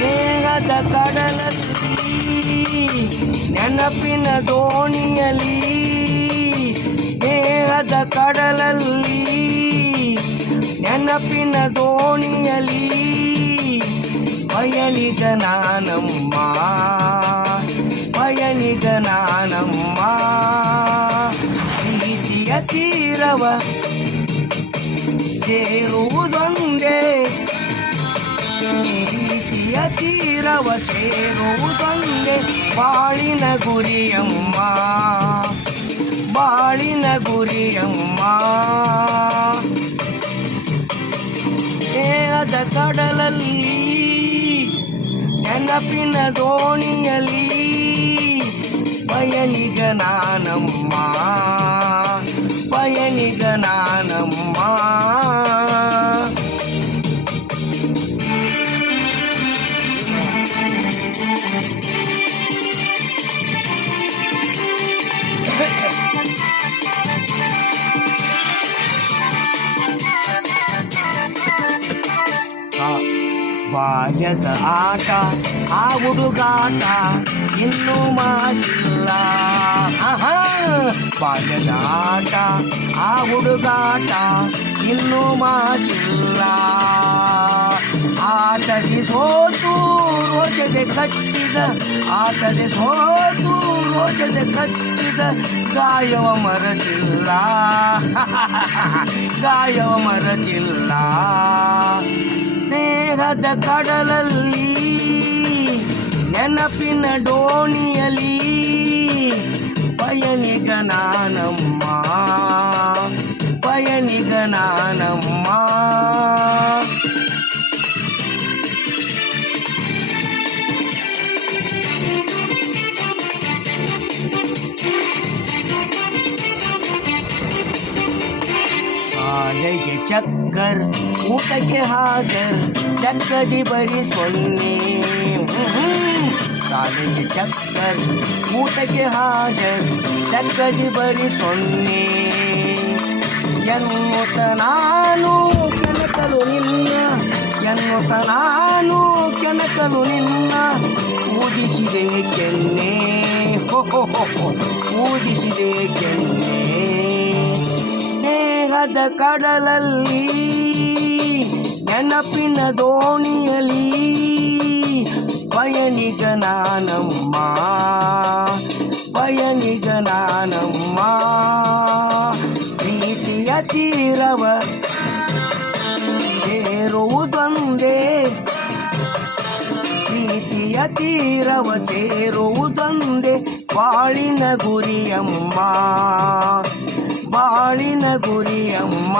ಮೇಘದ ಕಡಲಲ್ಲಿ ನೆನಪಿನ ದೋಣಿಯಲ್ಲಿ, ಮೇಘದ ಕಡಲಲ್ಲಿ ನೆನಪಿನ ದೋಣಿಯಲ್ಲಿ ಪಯಣಿಗ ನಾನಮ್ಮ, ಪಯಣಿಗ ನಾನಮ್ಮ. ಪ್ರೀತಿಯ ತೀರವ ಸೇರುವುದೊಂದೇ, ಪ್ರೀತಿಯ ತೀರವ ಸೇರುವುದೊಂದೇ ಬಾಳಿನ ಗುರಿಯಮ್ಮ, ಬಾಳಿನ ಗುರಿಯಮ್ಮ. ಮೇಘದ ಕಡಲಲ್ಲಿ ನೆನಪಿನ ದೋಣಿಯಲ್ಲಿ ಪಯಣಿಗ ನಾನಮ್ಮ, ಪಯಣಿಗ ನಾನಮ್ಮ. ಬಾಲ್ಯದ ಆಟ ಆ ಹುಡುಗಾಟ ಇನ್ನೂ ಮಾಸಿಲ್ಲ, ಬಾಲ್ಯದ ಆಟ ಆ ಹುಡುಗಾಟ ಇನ್ನೂ ಮಾಸಿಲ್ಲ. ಆಟದಿ ಸೋತು ರೋಚದೆ ಕಚ್ಚಿದ, ಆಟದೆ ಸೋತು ರೋಚದೆ ಕಚ್ಚಿದ ಗಾಯವ ಮರೆತಿಲ್ಲ, ಗಾಯವ ಮರೆತಿಲ್ಲ. ಸ್ನೇಹದ ಕಡಲಲ್ಲಿ ನೆನಪಿನ ಡೋಣಿಯಲ್ಲಿ ಪಯಣಿಗ ನಾನಮ್ಮ, ಪಯಣಿಗ ನಾನಮ್ಮ. ಶಾಲೆಗೆ ಚಕ್ಕರ್, ಊಟಕ್ಕೆ ಹಾಜರ್, ಲೆಕ್ಕದಿ ಬರಿ ಸೊನ್ನೆ. ಶಾಲೆಗೆ ಚಕ್ಕರ್, ಊಟಕ್ಕೆ ಹಾಜರ್, ಲೆಕ್ಕದಿ ಬರಿ ಸೊನ್ನೆ. ಎನ್ನುತ್ತ ನಾನು ಕೆಣಕಲು ನಿನ್ನ, ಎನ್ನುತ್ತ ನಾನು ಕೆಣಕಲು ನಿನ್ನ ಊದಿಸಿದೆ ಕೆನ್ನೆ, ಊದಿಸಿದೆ ಕೆನ್ನೆ. ಮೇಘದ ಕಡಲಲ್ಲಿ ನೆನಪಿನ ದೋಣಿಯಲ್ಲಿ ಪಯಣಿಗ ನಾನಮ್ಮ, ಪಯಣಿಗ ನಾನಮ್ಮ. ಪ್ರೀತಿಯ ತೀರವ ಸೇರುವುದೊಂದೇ, ಪ್ರೀತಿಯ ತೀರವ ಸೇರುವುದೊಂದೇ ಬಾಳಿನ ಗುರಿಯಮ್ಮ, ಬಾಳಿನ ಗುರಿಯಮ್ಮ.